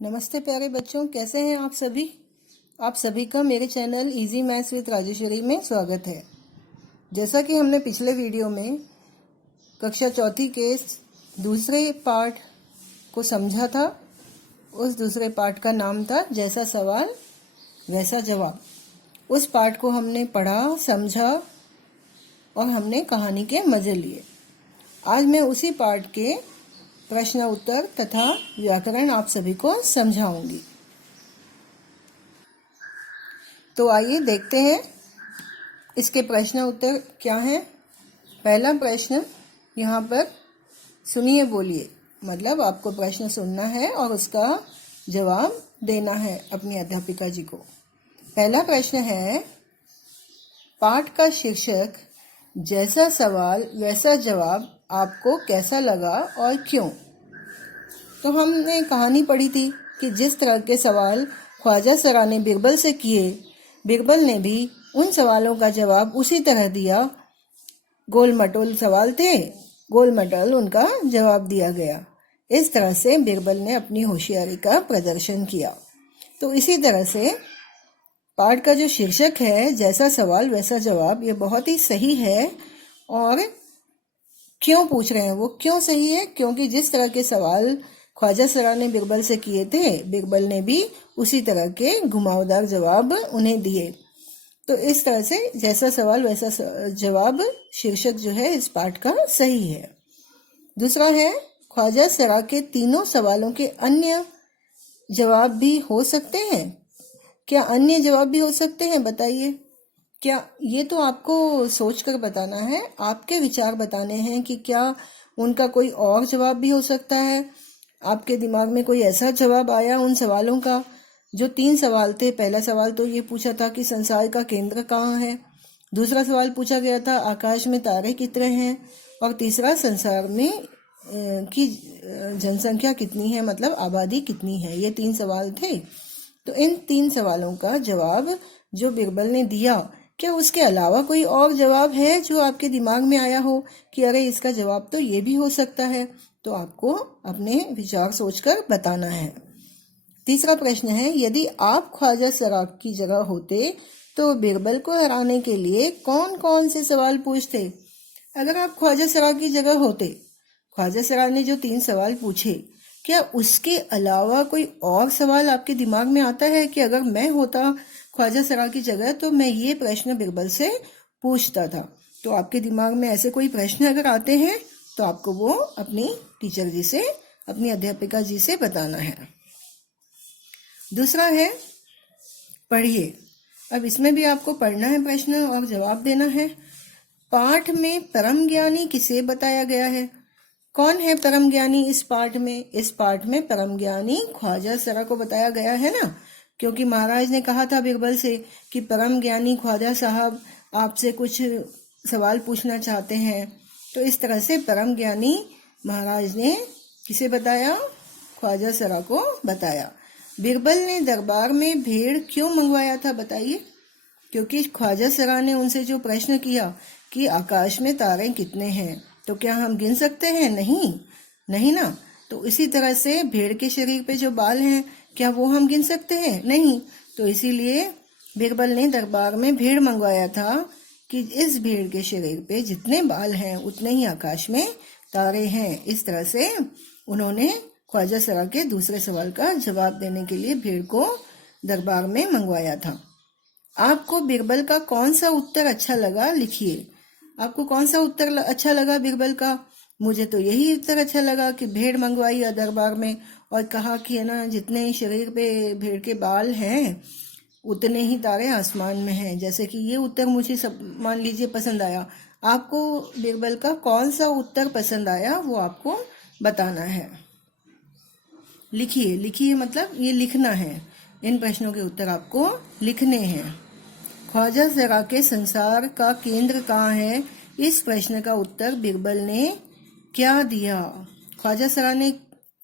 नमस्ते प्यारे बच्चों, कैसे हैं आप सभी। आप सभी का मेरे channel easy maths with Rajeshwari में स्वागत है। जैसा कि हमने पिछले वीडियो में कक्षा चौथी के दूसरे पार्ट को समझा था, उस दूसरे पार्ट का नाम था जैसा सवाल वैसा जवाब। उस पार्ट को हमने पढ़ा, समझा और हमने कहानी के मज़े लिए। आज मैं उसी पार्ट के प्रश्न उत्तर तथा व्याकरण आप सभी को समझाऊंगी। तो आइए देखते हैं इसके प्रश्न उत्तर क्या हैं। पहला प्रश्न यहाँ पर सुनिए, बोलिए, मतलब आपको प्रश्न सुनना है और उसका जवाब देना है अपनी अध्यापिका जी को। पहला प्रश्न है, पाठ का शीर्षक जैसा सवाल वैसा जवाब आपको कैसा लगा और क्यों। तो हमने कहानी पढ़ी थी कि जिस तरह के सवाल ख्वाजा सरा ने बिरबल से किए, बिरबल ने भी उन सवालों का जवाब उसी तरह दिया। गोल मटोल सवाल थे, गोल मटोल उनका जवाब दिया गया। इस तरह से बिरबल ने अपनी होशियारी का प्रदर्शन किया। तो इसी तरह से पाठ का जो शीर्षक है जैसा सवाल वैसा जवाब, ये बहुत ही सही है। और क्यों पूछ रहे हैं, वो क्यों सही है? क्योंकि जिस तरह के सवाल ख्वाजा सरा ने बिरबल से किए थे, बिरबल ने भी उसी तरह के घुमावदार जवाब उन्हें दिए। तो इस तरह से जैसा सवाल वैसा जवाब शीर्षक जो है इस पाठ का सही है। दूसरा है, ख्वाजा सरा के तीनों सवालों के अन्य जवाब भी हो सकते हैं। क्या अन्य जवाब भी हो सकते हैं, बताइए। क्या ये तो आपको सोचकर बताना है, आपके विचार बताने हैं कि क्या उनका कोई और जवाब भी हो सकता है। आपके दिमाग में कोई ऐसा जवाब आया उन सवालों का। जो 3 सवाल थे, पहला सवाल तो ये पूछा था कि संसार का केंद्र कहाँ है। दूसरा सवाल पूछा गया था आकाश में तारे कितने हैं। और तीसरा संसार में की जनसंख्या कितनी है, मतलब आबादी कितनी है। ये 3 सवाल थे। तो इन 3 सवालों का जवाब जो बिरबल ने दिया, क्या उसके अलावा कोई और जवाब है जो आपके दिमाग में आया हो कि अरे इसका जवाब तो ये भी हो सकता है। तो आपको अपने विचार सोचकर बताना है। तीसरा प्रश्न है, यदि आप ख्वाजा सरा की जगह होते तो बिरबल को हराने के लिए कौन कौन से सवाल पूछते। अगर आप ख्वाजा सरा की जगह होते, ख्वाजा सरा ने जो 3 सवाल पूछे, क्या उसके अलावा कोई और सवाल आपके दिमाग में आता है कि अगर मैं होता ख्वाजा सरा की जगह तो मैं ये प्रश्न बिरबल से पूछता था। तो आपके दिमाग में ऐसे कोई प्रश्न अगर आते हैं तो आपको वो अपनी टीचर जी से, अपनी अध्यापिका जी से बताना है। दूसरा है, पढ़िए। अब इसमें भी आपको पढ़ना है प्रश्न और जवाब देना है। पाठ में परम ज्ञानी किसे बताया गया है। कौन है परम ज्ञानी इस पाठ में? इस पाठ में परम ज्ञानी ख्वाजा सरा को बताया गया है ना, क्योंकि महाराज ने कहा था बिरबल से कि परम ज्ञानी ख्वाजा साहब आपसे कुछ सवाल पूछना चाहते हैं। तो इस तरह से परम ज्ञानी महाराज ने किसे बताया? ख्वाजा सरा को बताया। बिरबल ने दरबार में भेड़ क्यों मंगवाया था, बताइए। क्योंकि ख्वाजा सरा ने उनसे जो प्रश्न किया कि आकाश में तारे कितने हैं, तो क्या हम गिन सकते हैं? नहीं ना। तो इसी तरह से भेड़ के शरीर पे जो बाल हैं, क्या वो हम गिन सकते हैं? नहीं। तो इसीलिए बिरबल ने दरबार में भेड़ मंगवाया था कि इस भेड़ के शरीर पे जितने बाल हैं उतने ही आकाश में तारे हैं। इस तरह से उन्होंने ख्वाजा सरा के दूसरे सवाल का जवाब देने के लिए भेड़ को दरबार में मंगवाया था। आपको बिरबल का कौन सा उत्तर अच्छा लगा, लिखिए। आपको कौन सा उत्तर अच्छा लगा बिरबल का? मुझे तो यही उत्तर अच्छा लगा कि भेड़ मंगवाई दरबार में और कहा कि है ना, जितने शरीर पे भेड़ के बाल हैं उतने ही तारे आसमान में हैं। जैसे कि ये उत्तर मुझे सब मान लीजिए पसंद आया। आपको बिरबल का कौन सा उत्तर पसंद आया वो आपको बताना है। लिखिए मतलब ये लिखना है। इन प्रश्नों के उत्तर आपको लिखने हैं। ख्वाजा सरा के संसार का केंद्र कहाँ है, इस प्रश्न का उत्तर बिरबल ने क्या दिया? ख्वाजा सरा ने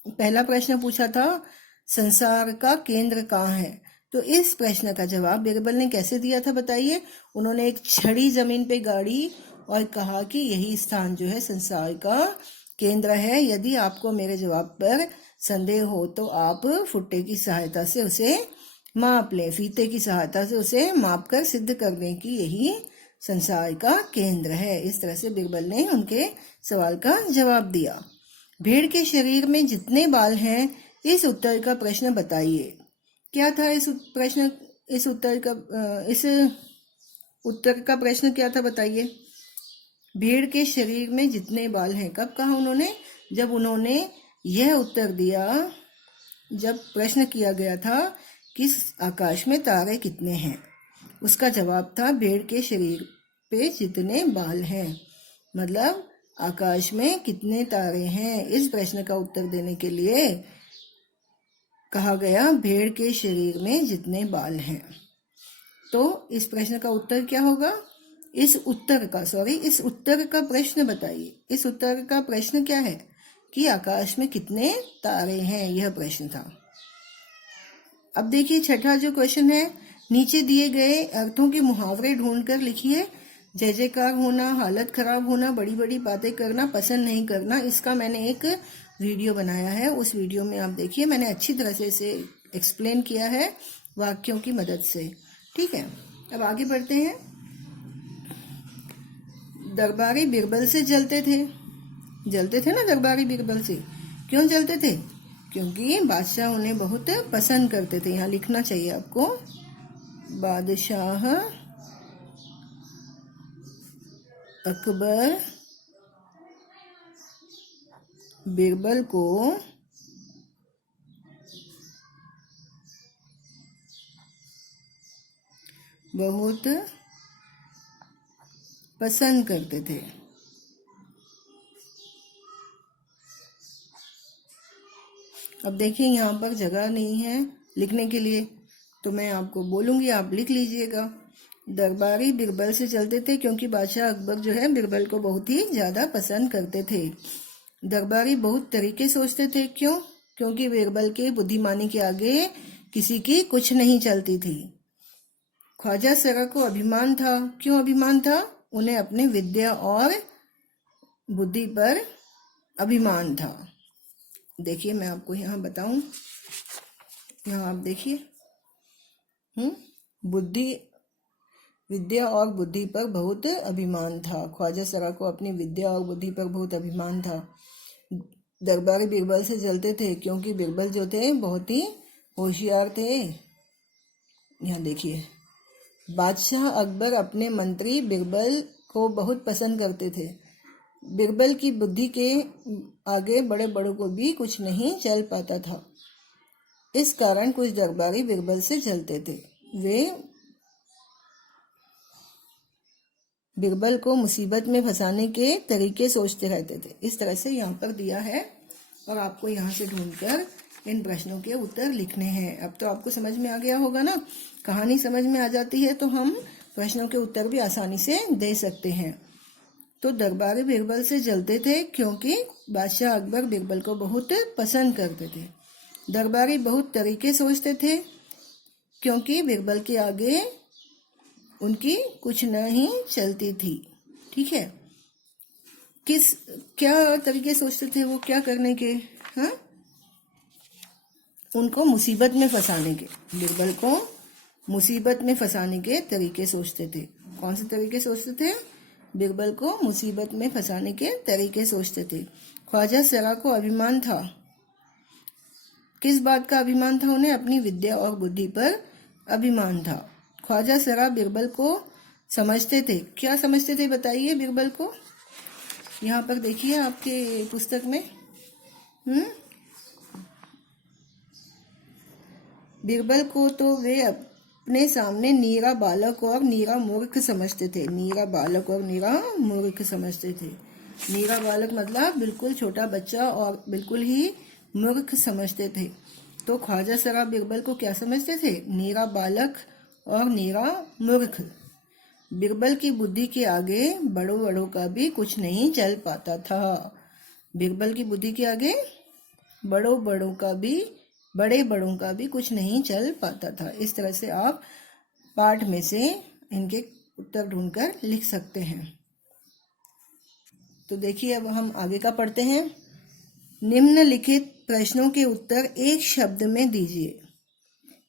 पहला प्रश्न पूछा था संसार का केंद्र कहाँ है, तो इस प्रश्न का जवाब बिरबल ने कैसे दिया था, बताइए। उन्होंने एक छड़ी जमीन पे गाड़ी और कहा कि यही स्थान जो है संसार का केंद्र है। यदि आपको मेरे जवाब पर संदेह हो तो आप फुट्टे की सहायता से उसे माप लें, फीते की सहायता से उसे माप कर सिद्ध करने की यही संसार का केंद्र है। इस तरह से बीरबल ने उनके सवाल का जवाब दिया। भेड़ के शरीर में जितने बाल हैं, इस उत्तर का प्रश्न बताइए। क्या था इस उत्तर का प्रश्न क्या था बताइए। भेड़ के शरीर में जितने बाल हैं, कब कहा उन्होंने? जब उन्होंने यह उत्तर दिया, जब प्रश्न किया गया था कि आकाश में तारे कितने हैं। उसका जवाब था भेड़ के शरीर पे जितने बाल हैं। मतलब आकाश में कितने तारे हैं, इस प्रश्न का उत्तर देने के लिए कहा गया भेड़ के शरीर में जितने बाल हैं। तो इस प्रश्न का उत्तर क्या होगा? इस उत्तर का प्रश्न बताइए। इस उत्तर का प्रश्न क्या है कि आकाश में कितने तारे हैं, यह प्रश्न था। अब देखिए छठा जो क्वेश्चन है, नीचे दिए गए अर्थों के मुहावरे ढूंढकर लिखिए। जय जयकार होना, हालत खराब होना, बड़ी बड़ी बातें करना, पसंद नहीं करना, इसका मैंने एक वीडियो बनाया है। उस वीडियो में आप देखिए, मैंने अच्छी तरह से इसे एक्सप्लेन किया है वाक्यों की मदद से। ठीक है, अब आगे बढ़ते हैं। दरबारी बीरबल से जलते थे ना दरबारी बीरबल से। क्यों जलते थे? क्योंकि बादशाह उन्हें बहुत पसंद करते थे। यहाँ लिखना चाहिए आपको, बादशाह अकबर बीरबल को बहुत पसंद करते थे। अब देखिए यहाँ पर जगह नहीं है लिखने के लिए, तो मैं आपको बोलूँगी, आप लिख लीजिएगा। दरबारी बीरबल से चलते थे क्योंकि बादशाह अकबर जो है बीरबल को बहुत ही ज़्यादा पसंद करते थे। दरबारी बहुत तरीके सोचते थे। क्यों? क्योंकि बीरबल के बुद्धिमानी के आगे किसी की कुछ नहीं चलती थी। ख्वाजा सरा को अभिमान था। क्यों अभिमान था? उन्हें अपने विद्या और बुद्धि पर अभिमान था। देखिए मैं आपको यहाँ बताऊं, यहाँ आप देखिए, विद्या और बुद्धि पर बहुत अभिमान था। ख्वाजा सरा को अपनी विद्या और बुद्धि पर बहुत अभिमान था। दरबारी बीरबल से जलते थे क्योंकि बीरबल जो थे बहुत ही होशियार थे। यहाँ देखिए, बादशाह अकबर अपने मंत्री बीरबल को बहुत पसंद करते थे। बीरबल की बुद्धि के आगे बड़े बड़ों को भी कुछ नहीं चल पाता था। इस कारण कुछ दरबारी बीरबल से जलते थे। वे बीरबल को मुसीबत में फंसाने के तरीके सोचते रहते थे। इस तरह से यहाँ पर दिया है और आपको यहाँ से ढूंढकर इन प्रश्नों के उत्तर लिखने हैं। अब तो आपको समझ में आ गया होगा ना। कहानी समझ में आ जाती है तो हम प्रश्नों के उत्तर भी आसानी से दे सकते हैं। तो दरबारी बीरबल से जलते थे क्योंकि बादशाह अकबर बीरबल को बहुत पसंद करते थे। दरबारी बहुत तरीके सोचते थे क्योंकि बीरबल के आगे उनकी कुछ नहीं चलती थी। ठीक है, क्या तरीके सोचते थे वो, क्या करने के? हाँ, उनको मुसीबत में फंसाने के। बीरबल को मुसीबत में फंसाने के तरीके सोचते थे। कौन से तरीके सोचते थे? बीरबल को मुसीबत में फंसाने के तरीके सोचते थे। ख्वाजा सरा को अभिमान था। किस बात का अभिमान था उन्हें? अपनी विद्या और बुद्धि पर अभिमान था। ख्वाजा सरा बीरबल को समझते थे। क्या समझते थे बताइए बीरबल को? यहाँ पर देखिए आपके पुस्तक में, बीरबल को तो वे अपने सामने नीरा बालक और नीरा मूर्ख समझते थे। नीरा बालक और नीरा मूर्ख समझते थे। नीरा बालक मतलब बिल्कुल छोटा बच्चा और बिल्कुल ही मूर्ख समझते थे। तो ख्वाजा सरा बीरबल को क्या समझते थे? नीरा बालक और नीरा मूर्ख। बीरबल की बुद्धि के आगे बड़ों बड़ों का भी कुछ नहीं चल पाता था। बीरबल की बुद्धि के आगे बड़ों बड़ों का भी कुछ नहीं चल पाता था। इस तरह से आप पाठ में से इनके उत्तर ढूंढकर लिख सकते हैं। तो देखिए अब हम आगे का पढ़ते हैं। निम्नलिखित प्रश्नों के उत्तर एक शब्द में दीजिए।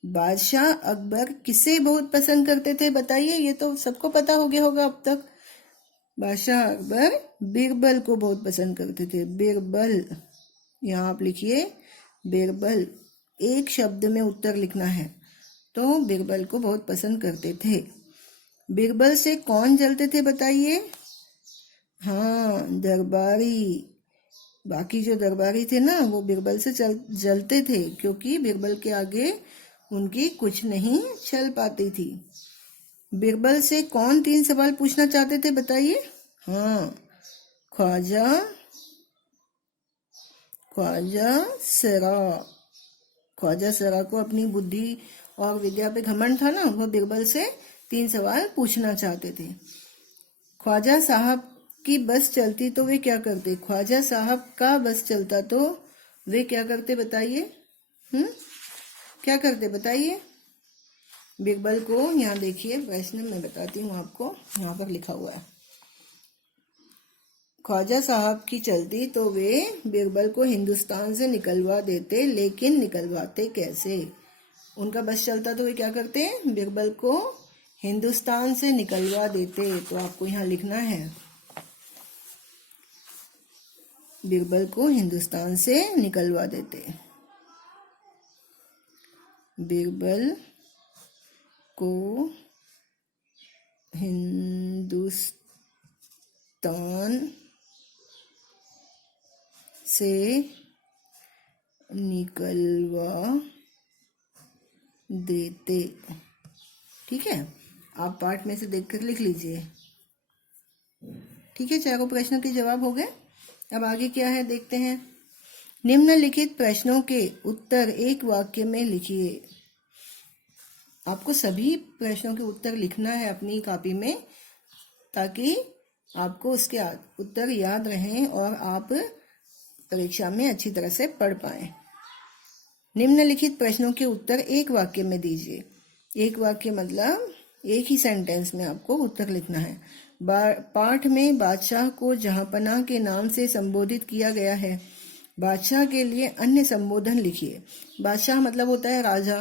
बादशाह अकबर किसे बहुत पसंद करते थे बताइए। ये तो सबको पता हो गया होगा अब तक। बादशाह अकबर बीरबल को बहुत पसंद करते थे। बीरबल, यहाँ आप लिखिए बीरबल। एक शब्द में उत्तर लिखना है। तो बीरबल को बहुत पसंद करते थे। बीरबल से कौन जलते थे बताइए। हाँ, दरबारी। बाकी जो दरबारी थे ना, वो बीरबल से जलते थे, क्योंकि बीरबल के आगे उनकी कुछ नहीं चल पाती थी। बीरबल से कौन 3 सवाल पूछना चाहते थे बताइए। हाँ, ख्वाजा सरा को अपनी बुद्धि और विद्या पे घमंड था ना, वो बीरबल से 3 सवाल पूछना चाहते थे। ख्वाजा साहब की बस चलती तो वे क्या करते। ख्वाजा साहब का बस चलता तो वे क्या करते बताइए। क्या करते बताइए। बीरबल को, यहाँ देखिए प्रश्न मैं बताती हूँ आपको, यहाँ पर लिखा हुआ है। ख्वाजा साहब की चलती तो वे बीरबल को हिंदुस्तान से निकलवा देते, लेकिन निकलवाते कैसे। उनका बस चलता तो वे क्या करते, बीरबल को हिंदुस्तान से निकलवा देते। तो आपको यहाँ लिखना है, बीरबल को हिंदुस्तान से निकलवा देते। बीरबल को हिंदुस्तान से निकलवा देते। ठीक है, आप पाठ में से देखकर लिख लीजिए। ठीक है, चारों प्रश्नों के जवाब हो गए। अब आगे क्या है देखते हैं। निम्नलिखित प्रश्नों के उत्तर एक वाक्य में लिखिए। आपको सभी प्रश्नों के उत्तर लिखना है अपनी कॉपी में, ताकि आपको उसके उत्तर याद रहें और आप परीक्षा में अच्छी तरह से पढ़ पाएं। निम्नलिखित प्रश्नों के उत्तर एक वाक्य में दीजिए। एक वाक्य मतलब एक ही सेंटेंस में आपको उत्तर लिखना है। पाठ में बादशाह को जहांपनाह के नाम से संबोधित किया गया है। बादशाह के लिए अन्य संबोधन लिखिए। बादशाह मतलब होता है राजा,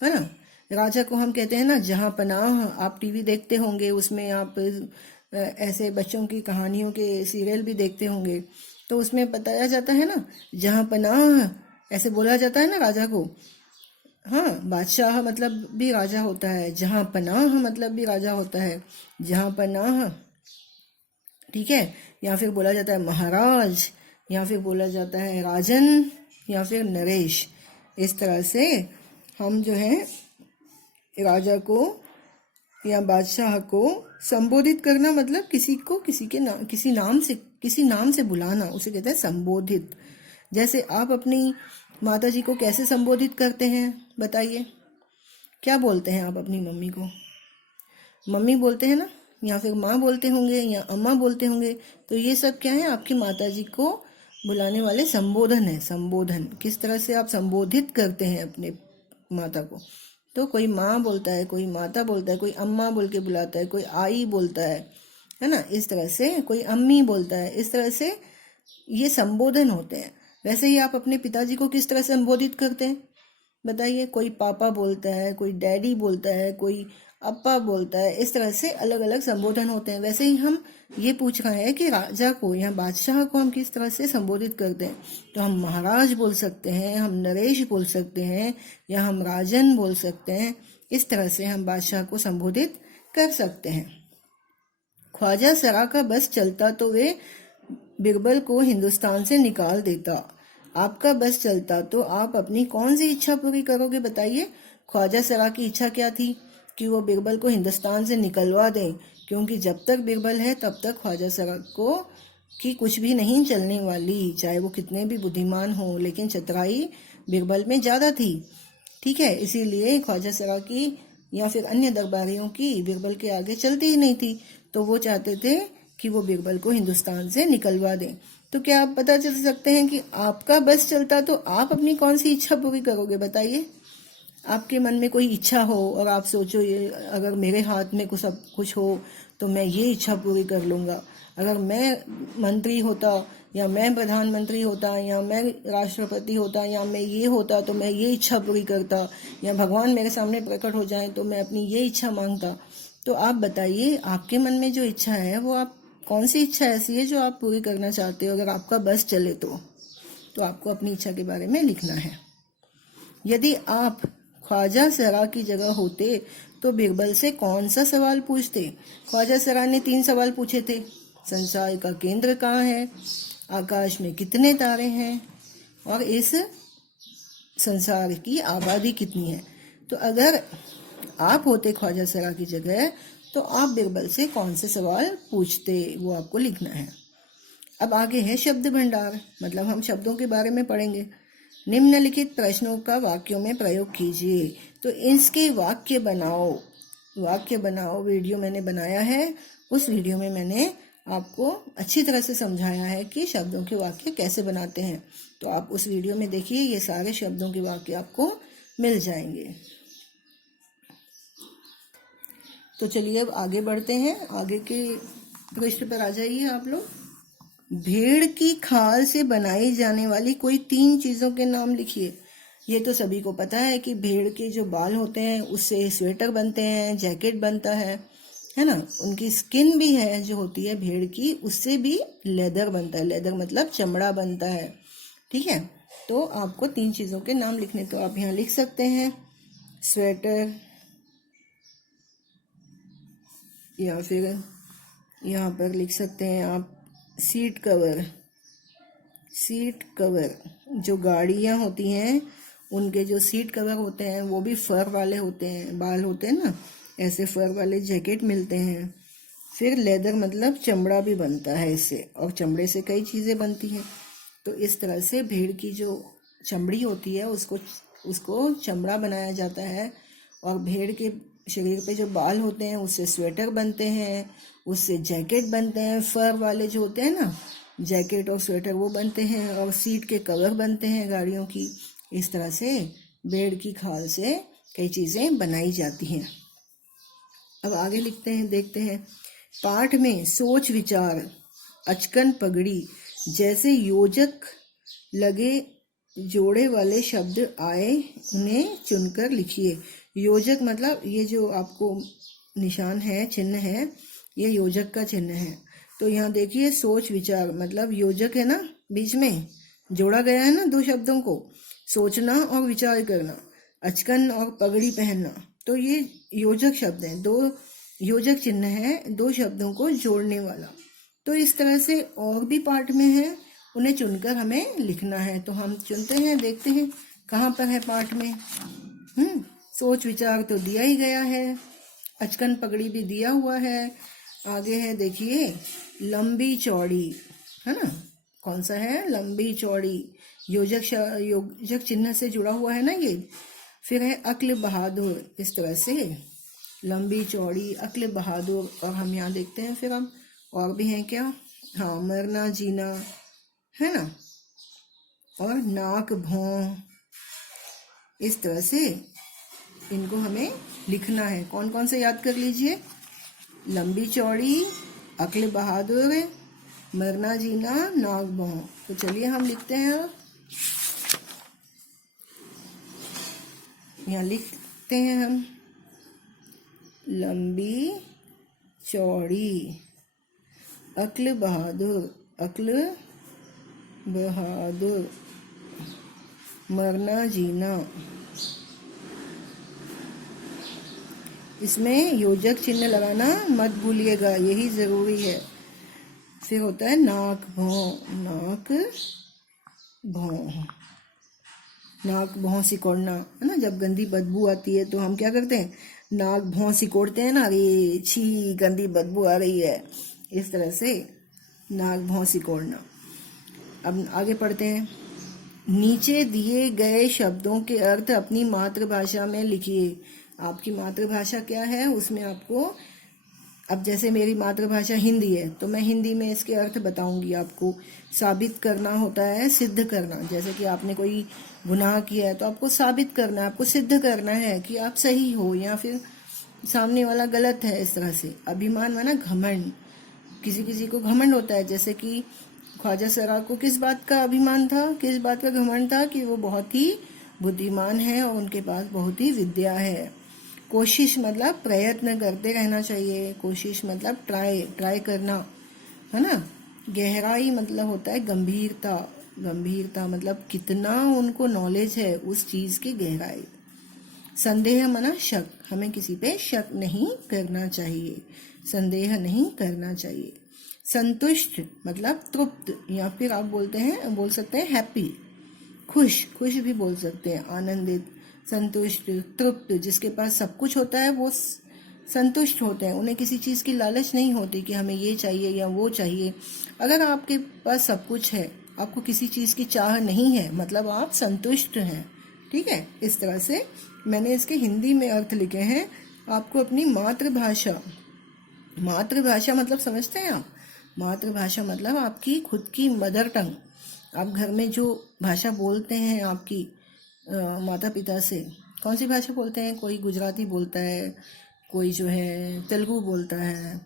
है ना। राजा को हम कहते हैं ना जहांपनाह। आप टीवी देखते होंगे, उसमें आप ऐसे बच्चों की कहानियों के सीरियल भी देखते होंगे, तो उसमें बताया जाता है ना जहांपनाह, ऐसे बोला जाता है ना राजा को। हाँ, बादशाह मतलब भी राजा होता है, जहाँ पनाह मतलब भी राजा होता है, जहाँ पनाह। ठीक है, या फिर बोला जाता है महाराज, या फिर बोला जाता है राजन, या फिर नरेश। इस तरह से हम जो है राजा को या बादशाह को संबोधित करना, मतलब किसी को किसी नाम से बुलाना, उसे कहते हैं संबोधित। जैसे आप अपनी माता जी को कैसे संबोधित करते हैं बताइए। क्या बोलते हैं आप अपनी मम्मी को? मम्मी बोलते हैं ना, या फिर माँ बोलते होंगे, या अम्मा बोलते होंगे। तो ये सब क्या है, आपकी माता जी को बुलाने वाले संबोधन है। संबोधन किस तरह से आप संबोधित करते हैं अपने माता को। तो कोई माँ बोलता है, कोई माता बोलता है, कोई अम्मा बोल के बुलाता है, कोई आई बोलता है ना। इस तरह से कोई अम्मी बोलता है। इस तरह से ये संबोधन होते हैं। वैसे ही आप अपने पिताजी को किस तरह से संबोधित करते हैं बताइए। कोई पापा बोलता है, कोई डैडी बोलता है, कोई अप्पा बोलता है। इस तरह से अलग अलग संबोधन होते हैं। वैसे ही हम ये पूछ रहे हैं कि राजा को या बादशाह को हम किस तरह से संबोधित करते हैं। तो हम महाराज बोल सकते हैं, हम नरेश बोल सकते हैं, या हम राजन बोल सकते हैं। इस तरह से हम बादशाह को संबोधित कर सकते हैं। ख्वाजा सरा का बस चलता तो वे बीरबल को हिंदुस्तान से निकाल देता। आपका बस चलता तो आप अपनी कौन सी इच्छा पूरी करोगे बताइए। ख्वाजा सरा की इच्छा क्या थी कि वो बीरबल को हिंदुस्तान से निकलवा दें, क्योंकि जब तक बीरबल है तब तक ख्वाजा सरा को की कुछ भी नहीं चलने वाली, चाहे वो कितने भी बुद्धिमान हो, लेकिन चतुराई बीरबल में ज़्यादा थी। ठीक है, इसीलिए ख्वाजा सरा की या फिर अन्य दरबारियों की बीरबल के आगे चलती ही नहीं थी। तो वो चाहते थे कि वो बीरबल को हिंदुस्तान से निकलवा दें। तो क्या आप पता चल सकते हैं कि आपका बस चलता तो आप अपनी कौन सी इच्छा पूरी करोगे बताइए। आपके मन में कोई इच्छा हो और आप सोचो ये अगर मेरे हाथ में कुछ हो तो मैं ये इच्छा पूरी कर लूँगा। अगर मैं मंत्री होता या मैं प्रधानमंत्री होता या मैं राष्ट्रपति होता या मैं ये होता तो मैं ये इच्छा पूरी करता, या भगवान मेरे सामने प्रकट हो जाए तो मैं अपनी ये इच्छा मांगता। तो आप बताइए, आपके मन में जो इच्छा है वो आप कौन सी इच्छा ऐसी है जो आप पूरी करना चाहते हो? अगर आपका बस चले तो आपको अपनी इच्छा के बारे में लिखना है। यदि आप ख्वाजा सरा की जगह होते तो बीरबल से कौन सा सवाल पूछते? ख्वाजा सरा ने 3 सवाल पूछे थे। संसार का केंद्र कहाँ है, आकाश में कितने तारे हैं, और इस संसार की आबादी कितनी है। तो अगर आप होते ख्वाजा सरा की जगह तो आप बीरबल से कौन से सवाल पूछते, वो आपको लिखना है। अब आगे है शब्द भंडार, मतलब हम शब्दों के बारे में पढ़ेंगे। निम्नलिखित प्रश्नों का वाक्यों में प्रयोग कीजिए। तो इसके वाक्य बनाओ वीडियो मैंने बनाया है। उस वीडियो में मैंने आपको अच्छी तरह से समझाया है कि शब्दों के वाक्य कैसे बनाते हैं। तो आप उस वीडियो में देखिए, ये सारे शब्दों के वाक्य आपको मिल जाएंगे। तो चलिए अब आगे बढ़ते हैं। आगे के पृष्ठ पर आ जाइए आप लोग। भेड़ की खाल से बनाई जाने वाली कोई 3 चीज़ों के नाम लिखिए। ये तो सभी को पता है कि भेड़ के जो बाल होते हैं उससे स्वेटर बनते हैं, जैकेट बनता है ना। उनकी स्किन भी है जो होती है भेड़ की, उससे भी लेदर बनता है। लेदर मतलब चमड़ा बनता है, ठीक है। तो आपको 3 चीज़ों के नाम लिखने, तो आप यहाँ लिख सकते हैं स्वेटर, या फिर यहाँ पर लिख सकते हैं आप सीट कवर। जो गाड़ियाँ होती हैं उनके जो सीट कवर होते हैं वो भी फर वाले होते हैं, बाल होते हैं ना, ऐसे फर वाले जैकेट मिलते हैं। फिर लेदर मतलब चमड़ा भी बनता है इससे, और चमड़े से कई चीज़ें बनती हैं। तो इस तरह से भेड़ की जो चमड़ी होती है उसको चमड़ा बनाया जाता है, और भेड़ के शरीर पे जो बाल होते हैं उससे स्वेटर बनते हैं, उससे जैकेट बनते हैं। फर वाले जो होते हैं ना, जैकेट और स्वेटर वो बनते हैं, और सीट के कवर बनते हैं गाड़ियों की। इस तरह से भेड़ की खाल से कई चीज़ें बनाई जाती हैं। अब आगे देखते हैं। पाठ में सोच विचार, अचकन पगड़ी जैसे योजक लगे जोड़े वाले शब्द आए, उन्हें चुनकर लिखिए। योजक मतलब ये जो आपको निशान है, चिन्ह है, ये योजक का चिन्ह है। तो यहाँ देखिए, सोच विचार मतलब योजक है ना, बीच में जोड़ा गया है ना 2 शब्दों को, सोचना और विचार करना, अचकन और पगड़ी पहनना। तो ये योजक शब्द हैं, 2 योजक चिन्ह है 2 शब्दों को जोड़ने वाला। तो इस तरह से और भी पाठ में है, उन्हें चुनकर हमें लिखना है। तो हम चुनते हैं, देखते हैं कहाँ पर है पाठ में। सोच विचार तो दिया ही गया है, अचकन पगड़ी भी दिया हुआ है। आगे है देखिए लंबी चौड़ी, है ना, कौन सा है? लंबी चौड़ी, योजक चिन्ह से जुड़ा हुआ है ना ये। फिर है अक्ल बहादुर, इस तरह से लंबी चौड़ी, अक्ल बहादुर। और हम यहाँ देखते हैं फिर अब और भी हैं क्या? हाँ, मरना जीना, है ना, और नाक भौं। इस तरह से इनको हमें लिखना है। कौन कौन से याद कर लीजिए? लंबी चौड़ी, अक्ल बहादुर, मरना जीना, नाक भौं। तो चलिए हम लिखते हैं। यहाँ लिखते हैं हम लंबी चौड़ी, अक्ल बहादुर, मरना जीना। इसमें योजक चिन्ह लगाना मत भूलिएगा, यही ज़रूरी है। फिर होता है नाक भौं सिकोड़ना, है ना। जब गंदी बदबू आती है तो हम क्या करते हैं? नाक भौं सिकोड़ते हैं ना, अरे छी गंदी बदबू आ रही है। इस तरह से नाक भौं सिकोड़ना। अब आगे पढ़ते हैं। नीचे दिए गए शब्दों के अर्थ अपनी मातृभाषा में लिखिए। आपकी मातृभाषा क्या है उसमें आपको, अब जैसे मेरी मातृभाषा हिंदी है तो मैं हिंदी में इसके अर्थ बताऊंगी आपको। साबित करना होता है सिद्ध करना, जैसे कि आपने कोई गुनाह किया है तो आपको साबित करना है, आपको सिद्ध करना है कि आप सही हो, या फिर सामने वाला गलत है इस तरह से। अभिमान माना घमंड, किसी किसी को घमंड होता है, जैसे कि ख्वाजा सरा को किस बात का अभिमान था, किस बात का घमंड था कि वो बहुत ही बुद्धिमान है और उनके पास बहुत ही विद्या है। कोशिश मतलब प्रयत्न करते रहना चाहिए, कोशिश मतलब ट्राई करना, है ना। गहराई मतलब होता है गंभीरता, गंभीरता मतलब कितना उनको नॉलेज है उस चीज की गहराई। संदेह माना शक, हमें किसी पे शक नहीं करना चाहिए, संदेह नहीं करना चाहिए। संतुष्ट मतलब तृप्त, या फिर आप बोल सकते हैं हैप्पी, खुश, खुश भी बोल सकते हैं, आनंदित। संतुष्ट, तृप्त, जिसके पास सब कुछ होता है वो संतुष्ट होते हैं, उन्हें किसी चीज़ की लालच नहीं होती कि हमें ये चाहिए या वो चाहिए। अगर आपके पास सब कुछ है, आपको किसी चीज़ की चाह नहीं है, मतलब आप संतुष्ट हैं। ठीक है, इस तरह से मैंने इसके हिंदी में अर्थ लिखे हैं। आपको अपनी मातृभाषा, मातृभाषा मतलब समझते हैं आप? मातृभाषा मतलब आपकी खुद की मदर टंग। आप घर में जो भाषा बोलते हैं आपकी माता पिता से, कौन सी भाषा बोलते हैं? कोई गुजराती बोलता है, कोई जो है तेलुगु बोलता है,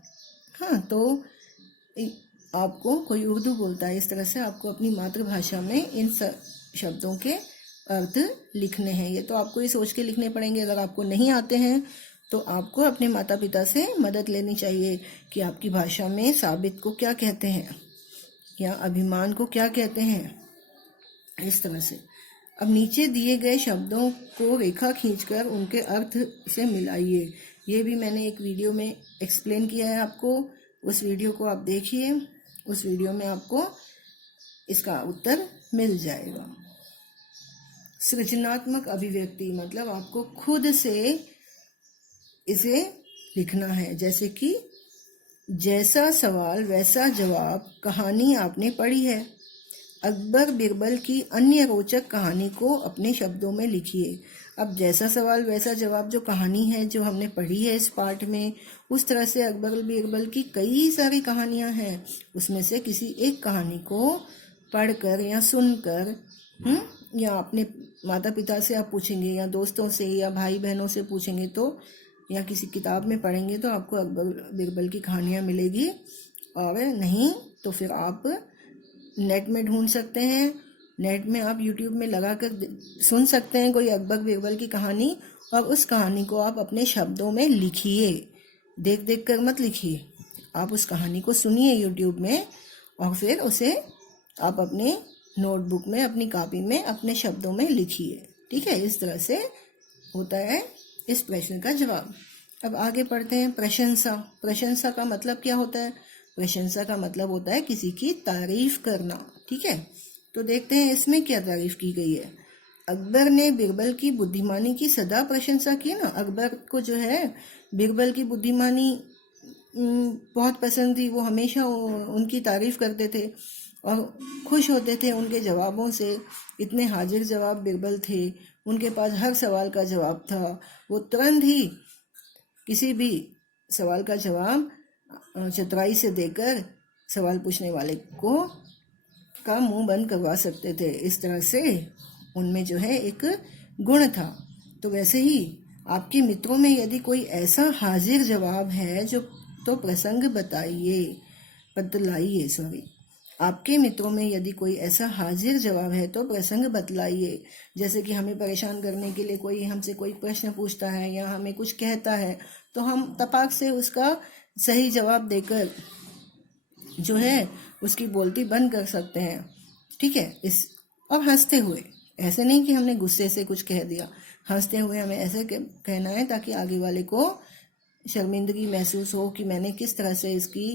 हाँ, तो आपको कोई उर्दू बोलता है। इस तरह से आपको अपनी मातृभाषा में इन शब्दों के अर्थ लिखने हैं। ये तो आपको ही सोच के लिखने पड़ेंगे। अगर आपको नहीं आते हैं तो आपको अपने माता पिता से मदद लेनी चाहिए कि आपकी भाषा में साबित को क्या कहते हैं या अभिमान को क्या कहते हैं, इस तरह से। अब नीचे दिए गए शब्दों को रेखा खींचकर उनके अर्थ से मिलाइए। ये भी मैंने एक वीडियो में एक्सप्लेन किया है आपको, उस वीडियो को आप देखिए, उस वीडियो में आपको इसका उत्तर मिल जाएगा। सृजनात्मक अभिव्यक्ति मतलब आपको खुद से इसे लिखना है, जैसे कि जैसा सवाल वैसा जवाब कहानी आपने पढ़ी है। अकबर बिरबल की अन्य रोचक कहानी को अपने शब्दों में लिखिए। अब जैसा सवाल वैसा जवाब जो कहानी है जो हमने पढ़ी है इस पाठ में, उस तरह से अकबर बिरबल की कई सारी कहानियां हैं, उसमें से किसी एक कहानी को पढ़कर या सुनकर या अपने माता पिता से आप पूछेंगे या दोस्तों से या भाई बहनों से पूछेंगे तो, या किसी किताब में पढ़ेंगे तो आपको अकबर बिरबल की कहानियाँ मिलेगी। और नहीं तो फिर आप नेट में ढूंढ सकते हैं, नेट में आप यूट्यूब में लगा कर सुन सकते हैं कोई अकबर बिरबल की कहानी, और उस कहानी को आप अपने शब्दों में लिखिए, देख देख कर मत लिखिए। आप उस कहानी को सुनिए यूट्यूब में और फिर उसे आप अपने नोटबुक में, अपनी कॉपी में, अपने शब्दों में लिखिए। ठीक है, इस तरह से होता है इस प्रश्न का जवाब। अब आगे पढ़ते हैं। प्रशंसा, प्रशंसा का मतलब क्या होता है? प्रशंसा का मतलब होता है किसी की तारीफ करना। ठीक है, तो देखते हैं इसमें क्या तारीफ की गई है। अकबर ने बिरबल की बुद्धिमानी की सदा प्रशंसा की ना। अकबर को जो है बिरबल की बुद्धिमानी बहुत पसंद थी, वो हमेशा उनकी तारीफ करते थे और खुश होते थे उनके जवाबों से। इतने हाजिर जवाब बिरबल थे, उनके पास हर सवाल का जवाब था। वो तुरंत ही किसी भी सवाल का जवाब चतुराई से देकर सवाल पूछने वाले को का मुंह बंद करवा सकते थे। इस तरह से उनमें जो है एक गुण था। तो वैसे ही आपके मित्रों में यदि कोई ऐसा हाजिर जवाब है जो, तो प्रसंग बतलाइए। आपके मित्रों में यदि कोई ऐसा हाजिर जवाब है तो प्रसंग बतलाइए। जैसे कि हमें परेशान करने के लिए कोई हमसे कोई प्रश्न पूछता है या हमें कुछ कहता है, तो हम तपाक से उसका सही जवाब देकर जो है उसकी बोलती बंद कर सकते हैं। ठीक है, और हंसते हुए, ऐसे नहीं कि हमने गुस्से से कुछ कह दिया, हंसते हुए हमें ऐसे कहना है ताकि आगे वाले को शर्मिंदगी महसूस हो कि मैंने किस तरह से इसकी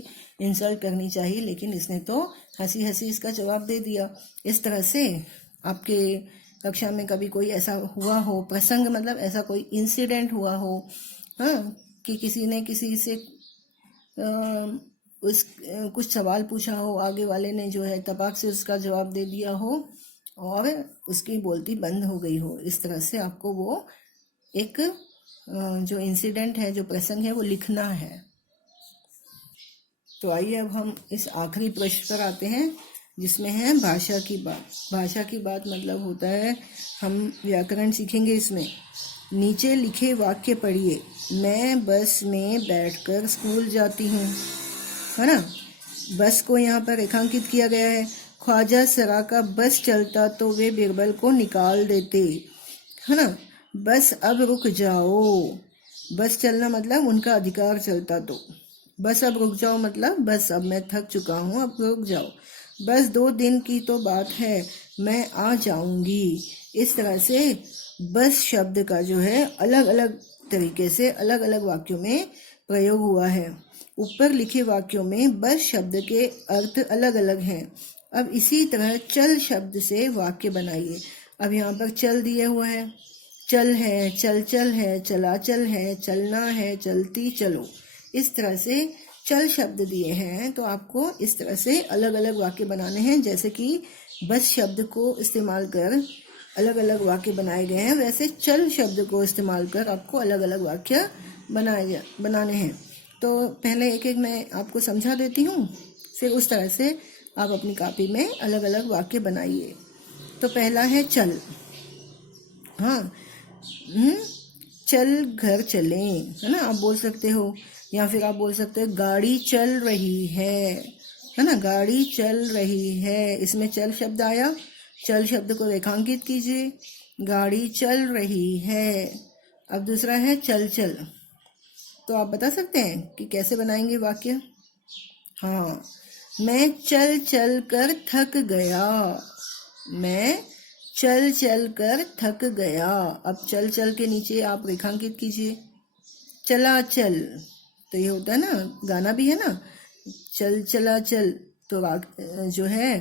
इंसल्ट करनी चाहिए, लेकिन इसने तो हंसी हंसी इसका जवाब दे दिया। इस तरह से आपके कक्षा में कभी कोई ऐसा हुआ हो, प्रसंग मतलब ऐसा कोई इंसिडेंट हुआ हो, हाँ, कि किसी ने किसी से कुछ सवाल पूछा हो, आगे वाले ने जो है तपाक से उसका जवाब दे दिया हो और उसकी बोलती बंद हो गई हो। इस तरह से आपको वो एक जो इंसिडेंट है, जो प्रसंग है, वो लिखना है। तो आइए अब हम इस आखिरी प्रश्न पर आते हैं जिसमें है भाषा की बात। भाषा की बात मतलब होता है हम व्याकरण सीखेंगे इसमें। नीचे लिखे वाक्य पढ़िए। मैं बस में बैठकर स्कूल जाती हूँ, है ना। बस को यहाँ पर रेखांकित किया गया है। ख्वाजा सरा का बस चलता तो वे बीरबल को निकाल देते, है ना। बस अब रुक जाओ। बस चलना मतलब उनका अधिकार चलता तो। बस अब रुक जाओ मतलब बस अब मैं थक चुका हूँ, अब रुक जाओ। बस 2 दिन की तो बात है, मैं आ जाऊंगी। इस तरह से बस शब्द का जो है अलग अलग तरीके से अलग अलग वाक्यों में प्रयोग हुआ है। ऊपर लिखे वाक्यों में बस शब्द के अर्थ अलग अलग हैं। अब इसी तरह चल शब्द से वाक्य बनाइए। अब यहाँ पर चल दिया हुआ है, चल है, चल चल है, चलाचल है, चलना है, चलती चलो। इस तरह से चल शब्द दिए हैं, तो आपको इस तरह से अलग अलग वाक्य बनाने हैं। जैसे कि बस शब्द को इस्तेमाल कर अलग अलग वाक्य बनाए गए हैं, वैसे चल शब्द को इस्तेमाल कर आपको अलग अलग वाक्य बनाने हैं। तो पहले एक एक मैं आपको समझा देती हूँ, फिर उस तरह से आप अपनी कॉपी में अलग अलग वाक्य बनाइए। तो पहला है चल। हाँ, चल घर चलें, है ना, आप बोल सकते हो। या फिर आप बोल सकते हो गाड़ी चल रही है ना, गाड़ी चल रही है। इसमें चल शब्द आया, चल शब्द को रेखांकित कीजिए। गाड़ी चल रही है। अब दूसरा है चल चल। तो आप बता सकते हैं कि कैसे बनाएंगे वाक्य। हाँ, मैं चल चल कर थक गया। मैं चल चल कर थक गया। अब चल चल के नीचे आप रेखांकित कीजिए चला चल। तो ये होता है ना, गाना भी है ना, चल चला चल। तो जो है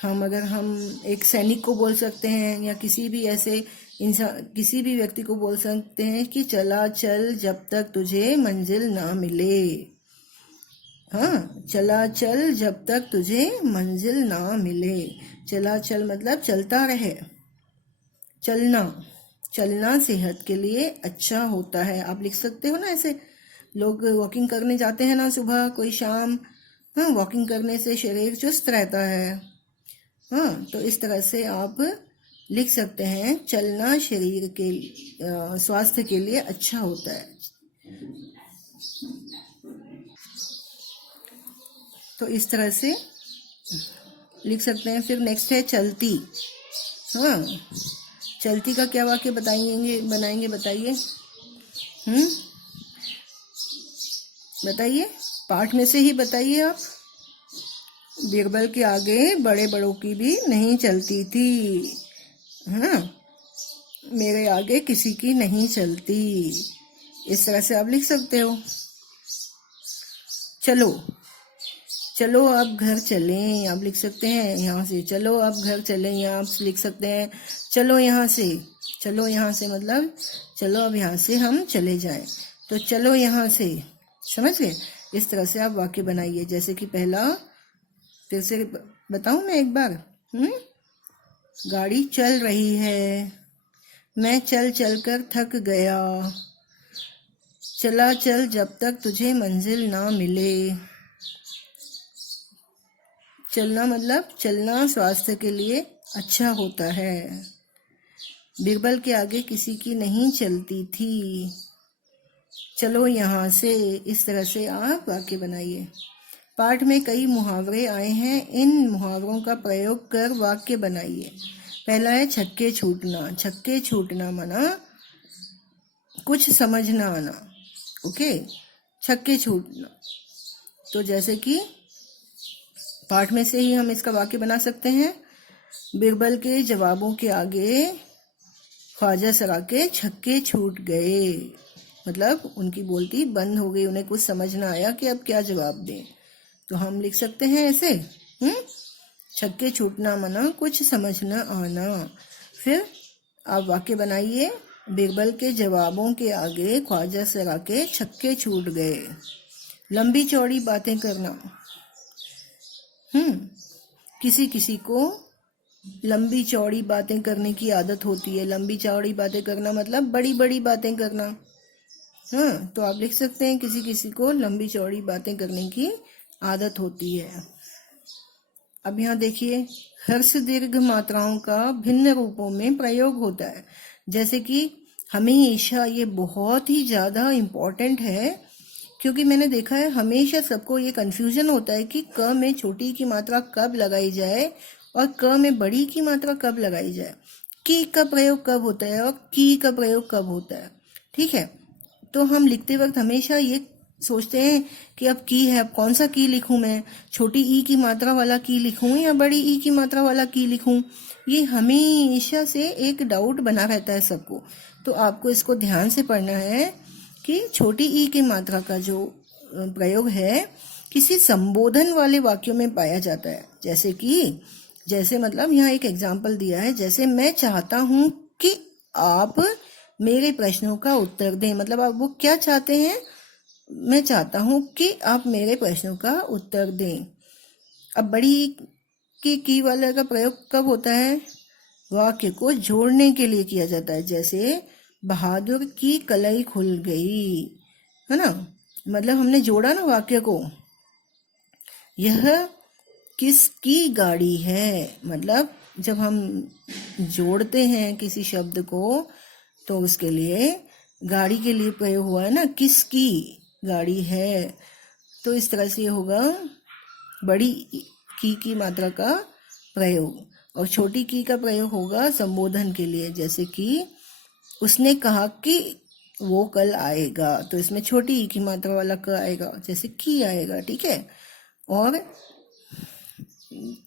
अगर हम एक सैनिक को बोल सकते हैं या किसी भी ऐसे इंसान, किसी भी व्यक्ति को बोल सकते हैं कि चला चल जब तक तुझे मंजिल ना मिले। हाँ, चला चल जब तक तुझे मंजिल ना मिले। चला चल मतलब चलता रहे। चलना, चलना सेहत के लिए अच्छा होता है। आप लिख सकते हो ना, ऐसे लोग वॉकिंग करने जाते हैं ना, सुबह कोई शाम। हाँ, वॉकिंग करने से शरीर चुस्त रहता है। हाँ, तो इस तरह से आप लिख सकते हैं चलना शरीर के स्वास्थ्य के लिए अच्छा होता है। तो इस तरह से लिख सकते हैं। फिर नेक्स्ट है चलती। हाँ, चलती का क्या वाक्य बनाएंगे बताइए। बताइए, पाठ में से ही बताइए आप। बीरबल के आगे बड़े बड़ों की भी नहीं चलती थी, है ना। मेरे आगे किसी की नहीं चलती। इस तरह से आप लिख सकते हो। चलो, चलो अब घर चलें, आप लिख सकते हैं यहाँ से। चलो अब घर चलें, या आप लिख सकते हैं चलो यहाँ से। चलो यहाँ से मतलब चलो अब यहाँ से हम चले जाएं। तो चलो यहाँ से, समझ गए। इस तरह से आप वाक्य बनाइए। जैसे कि पहला फिर से बताऊं मैं एक बार। गाड़ी चल रही है। मैं चल चल कर थक गया। चला चल जब तक तुझे मंजिल ना मिले। चलना मतलब चलना स्वास्थ्य के लिए अच्छा होता है। बीरबल के आगे किसी की नहीं चलती थी। चलो यहाँ से। इस तरह से आप वाक्य बनाइए। पाठ में कई मुहावरे आए हैं, इन मुहावरों का प्रयोग कर वाक्य बनाइए। पहला है छक्के छूटना। छक्के छूटना माना कुछ समझ ना आना। ओके, छक्के छूटना। तो जैसे कि पाठ में से ही हम इसका वाक्य बना सकते हैं। बीरबल के जवाबों के आगे ख्वाजा सरा के छक्के छूट गए। मतलब उनकी बोलती बंद हो गई, उन्हें कुछ समझ ना आया कि अब क्या जवाब दें। तो हम लिख सकते हैं ऐसे, छक्के छूटना माना कुछ समझ न आना। फिर आप वाक्य बनाइए। बीरबल के जवाबों के आगे ख्वाजा सरा के छक्के छूट गए। लंबी चौड़ी बातें करना। किसी किसी को लंबी चौड़ी बातें करने की आदत होती है। लंबी चौड़ी बातें करना मतलब बड़ी बड़ी बातें करना। हाँ, तो आप लिख सकते हैं किसी किसी को लंबी चौड़ी बातें करने की आदत होती है। अब यहाँ देखिए, हर्ष दीर्घ मात्राओं का भिन्न रूपों में प्रयोग होता है। जैसे कि हमेशा, ये बहुत ही ज़्यादा इम्पोर्टेंट है, क्योंकि मैंने देखा है हमेशा सबको ये कंफ्यूजन होता है कि क में छोटी की मात्रा कब लगाई जाए और क में बड़ी की मात्रा कब लगाई जाए, की का प्रयोग कब होता है और की का प्रयोग कब होता है। ठीक है, तो हम लिखते वक्त हमेशा ये सोचते हैं कि अब की है, अब कौन सा की लिखूं मैं, छोटी ई की मात्रा वाला की लिखूं या बड़ी ई की मात्रा वाला की लिखूं। ये हमेशा से एक डाउट बना रहता है सबको। तो आपको इसको ध्यान से पढ़ना है कि छोटी ई की मात्रा का जो प्रयोग है किसी संबोधन वाले वाक्यों में पाया जाता है। जैसे मतलब यहाँ एक एग्जाम्पल दिया है, जैसे मैं चाहता हूं कि आप मेरे प्रश्नों का उत्तर दें। मतलब आप वो क्या चाहते हैं, मैं चाहता हूं कि आप मेरे प्रश्नों का उत्तर दें। अब बड़ी की वाले का प्रयोग कब होता है, वाक्य को जोड़ने के लिए किया जाता है। जैसे बहादुर की कलई खुल गई, है ना, मतलब हमने जोड़ा ना वाक्य को। यह किसकी गाड़ी है, मतलब जब हम जोड़ते हैं किसी शब्द को तो उसके लिए गाड़ी के लिए प्रयोग हुआ है ना, किसकी गाड़ी है। तो इस तरह से होगा बड़ी की मात्रा का प्रयोग, और छोटी की का प्रयोग होगा संबोधन के लिए। जैसे कि उसने कहा कि वो कल आएगा, तो इसमें छोटी ई की मात्रा वाला क आएगा, जैसे की आएगा। ठीक है, और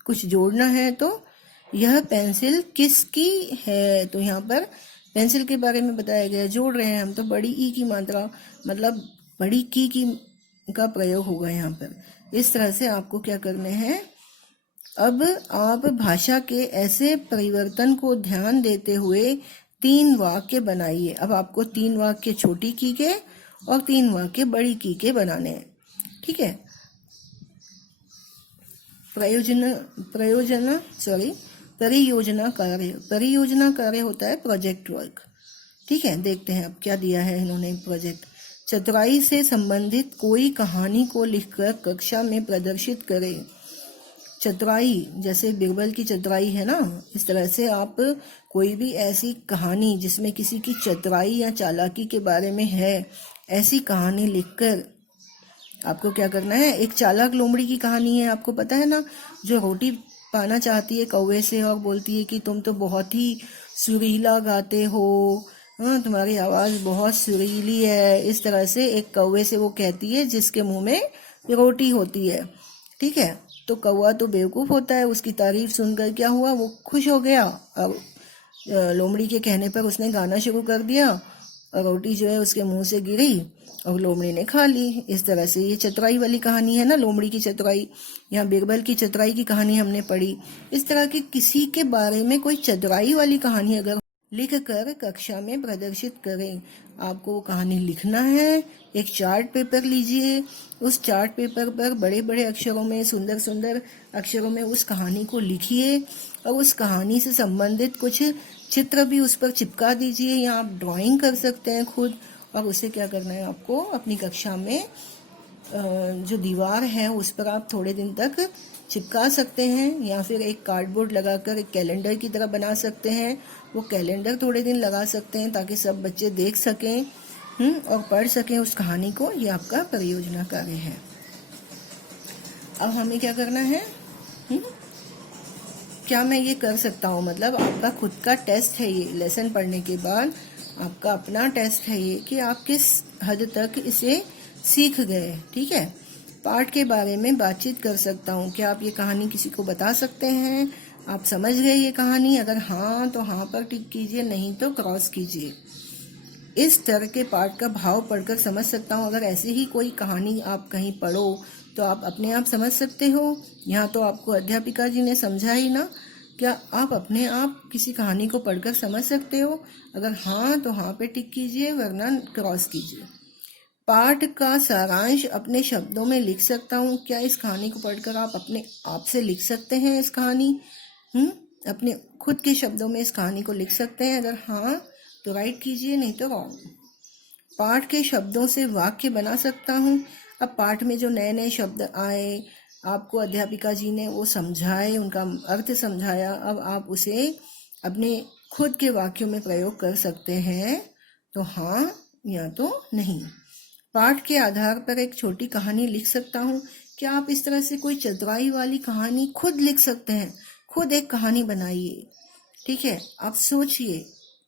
कुछ जोड़ना है तो यह पेंसिल किसकी है, तो यहाँ पर पेंसिल के बारे में बताया गया, जोड़ रहे हैं हम तो बड़ी ई की मात्रा, मतलब बड़ी की का प्रयोग होगा यहाँ पर। इस तरह से आपको क्या करने हैं, अब आप भाषा के ऐसे परिवर्तन को ध्यान देते हुए 3 वाक्य बनाइए। अब आपको 3 वाक्य छोटी की के और 3 वाक्य बड़ी की के बनाने हैं। ठीक है, परियोजना कार्य होता है प्रोजेक्ट वर्क। ठीक है, देखते हैं अब क्या दिया है इन्होंने प्रोजेक्ट। चतुराई से संबंधित कोई कहानी को लिखकर कक्षा में प्रदर्शित करें। चतुराई जैसे बीरबल की चतुराई है ना, इस तरह से आप कोई भी ऐसी कहानी जिसमें किसी की चतुराई या चालाकी के बारे में है, ऐसी कहानी लिखकर आपको क्या करना है। एक चालाक लोमड़ी की कहानी है, आपको पता है ना, जो रोटी पाना चाहती है कौवे से और बोलती है कि तुम तो बहुत ही सुरीला गाते हो, हाँ तुम्हारी आवाज़ बहुत सुरीली है। इस तरह से एक कौवे से वो कहती है जिसके मुंह में रोटी होती है। ठीक है, तो कौवा तो बेवकूफ़ होता है, उसकी तारीफ सुनकर क्या हुआ, वो खुश हो गया। अब लोमड़ी के कहने पर उसने गाना शुरू कर दिया और रोटी जो है उसके मुंह से गिरी और लोमड़ी ने खा ली। इस तरह से ये चतुराई वाली कहानी है ना, लोमड़ी की चतुराई। यहाँ बीरबल की चतुराई की कहानी हमने पढ़ी। इस तरह की किसी के बारे में कोई चतुराई वाली कहानी अगर लिख कर कक्षा में प्रदर्शित करें। आपको कहानी लिखना है, एक चार्ट पेपर लीजिए, उस चार्ट पेपर पर बड़े बड़े अक्षरों में, सुंदर सुंदर अक्षरों में उस कहानी को लिखिए और उस कहानी से संबंधित कुछ चित्र भी उस पर चिपका दीजिए, या आप ड्राइंग कर सकते हैं खुद। और उसे क्या करना है, आपको अपनी कक्षा में जो दीवार है उस पर आप थोड़े दिन तक चिपका सकते हैं, या फिर एक कार्डबोर्ड लगाकर एक कैलेंडर की तरह बना सकते हैं। वो कैलेंडर थोड़े दिन लगा सकते हैं ताकि सब बच्चे देख सकें और पढ़ सकें उस कहानी को। ये आपका परियोजना कार्य है। अब हमें क्या करना है, क्या मैं ये कर सकता हूँ, मतलब आपका खुद का टेस्ट है ये, लेसन पढ़ने के बाद आपका अपना टेस्ट है ये कि आप किस हद तक इसे सीख गए। ठीक है, पाठ के बारे में बातचीत कर सकता हूँ, क्या आप ये कहानी किसी को बता सकते हैं, आप समझ गए ये कहानी, अगर हाँ तो हाँ पर टिक कीजिए, नहीं तो क्रॉस कीजिए। इस तरह के पाठ का भाव पढ़कर समझ सकता हूँ। अगर ऐसी ही कोई कहानी आप कहीं पढ़ो तो आप अपने आप समझ सकते हो। यहाँ तो आपको अध्यापिका जी ने समझा ही ना, क्या आप अपने आप किसी कहानी को पढ़कर समझ सकते हो? अगर हाँ तो हाँ पे टिक कीजिए, वरना क्रॉस कीजिए। पाठ का सारांश अपने शब्दों में लिख सकता हूँ, क्या इस कहानी को पढ़कर आप अपने आप से लिख सकते हैं इस कहानी, अपने खुद के शब्दों में इस कहानी को लिख सकते हैं? अगर हाँ तो राइट कीजिए, नहीं तो रॉन्ग। पाठ के शब्दों से वाक्य बना सकता हूँ। अब पाठ में जो नए नए शब्द आए, आपको अध्यापिका जी ने वो समझाए, उनका अर्थ समझाया, अब आप उसे अपने खुद के वाक्यों में प्रयोग कर सकते हैं तो हाँ या तो नहीं। पाठ के आधार पर एक छोटी कहानी लिख सकता हूँ। क्या आप इस तरह से कोई चतुराई वाली कहानी खुद लिख सकते हैं? खुद एक कहानी बनाइए, ठीक है। आप सोचिए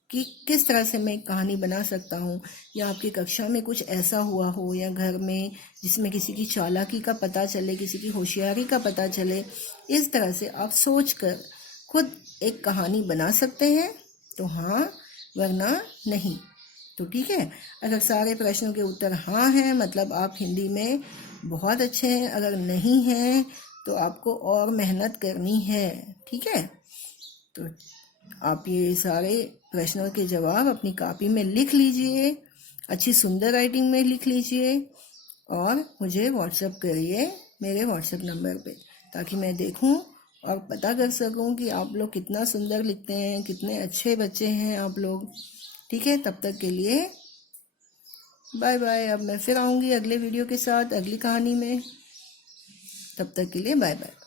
कि किस तरह से मैं एक कहानी बना सकता हूँ, या आपकी कक्षा में कुछ ऐसा हुआ हो या घर में जिसमें किसी की चालाकी का पता चले, किसी की होशियारी का पता चले। इस तरह से आप सोचकर खुद एक कहानी बना सकते हैं, तो हाँ, वरना नहीं। तो ठीक है, अगर सारे प्रश्नों के उत्तर हाँ हैं मतलब आप हिंदी में बहुत अच्छे हैं, अगर नहीं हैं तो आपको और मेहनत करनी है, ठीक है। तो आप ये सारे प्रश्नों के जवाब अपनी कॉपी में लिख लीजिए, अच्छी सुंदर राइटिंग में लिख लीजिए और मुझे व्हाट्सएप करिए मेरे व्हाट्सएप नंबर पे, ताकि मैं देखूं और पता कर सकूं कि आप लोग कितना सुंदर लिखते हैं, कितने अच्छे बच्चे हैं आप लोग, ठीक है। तब तक के लिए बाय बाय। अब मैं फिर आऊँगी अगले वीडियो के साथ, अगली कहानी में। तब तक के लिए बाय बाय।